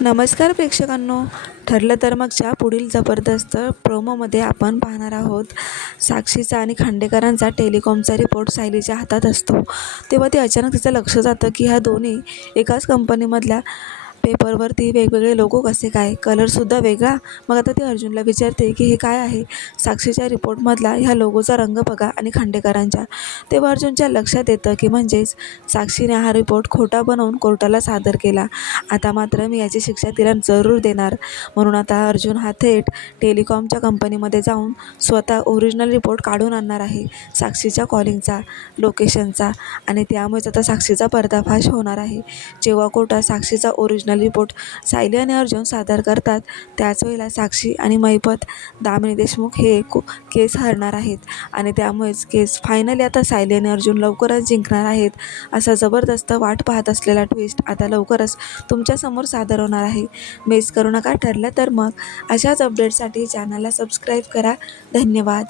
नमस्कार प्रेक्षकांनो. ठरलं तर मगच्या पुढील जबरदस्त प्रोमोमध्ये आपण पाहणार आहोत साक्षीचा आणि खांडेकरांचा टेलिकॉमचा रिपोर्ट सायलीच्या हातात असतो. तेव्हा ती अचानक तिचं लक्ष जातं की ह्या दोन्ही एकाच कंपनीमधल्या पेपरवरती वेगवेगळे लोगो कसे काय, कलरसुद्धा वेगळा. मग आता ती अर्जुनला विचारते की हे काय आहे. साक्षीच्या रिपोर्टमधला ह्या लोगोचा रंग बघा आणि खांडेकरांच्या. तेव्हा अर्जुनच्या लक्षात येतं की म्हणजेच साक्षीने हा रिपोर्ट खोटा बनवून कोर्टाला सादर केला. आता मात्र मी याची शिक्षा तिला जरूर देणार. म्हणून आता अर्जुन हा थेट टेलिकॉमच्या कंपनीमध्ये जाऊन स्वतः ओरिजिनल रिपोर्ट काढून आणणार आहे साक्षीच्या कॉलिंगचा, लोकेशनचा. आणि त्यामुळेच आता साक्षीचा पर्दाफाश होणार आहे. जेव्हा कोर्टात साक्षीचा ओरिजिनल रिपोर्ट सायली आणि अर्जुन सादर करतात त्याच वेळेला साक्षी आणि महिपत दामिनी देशमुख हे केस हरणार आहेत. आणि त्यामुळेच केस फायनली आता सायली आणि अर्जुन लवकरच जिंकणार आहेत. असा जबरदस्त वाट पाहत असलेला ट्विस्ट आता लवकरच तुमच्यासमोर सादर होणार आहे. मिस करू नका. ठरलं तर मग अशाच अपडेट्ससाठी चॅनलला सबस्क्राईब करा. धन्यवाद.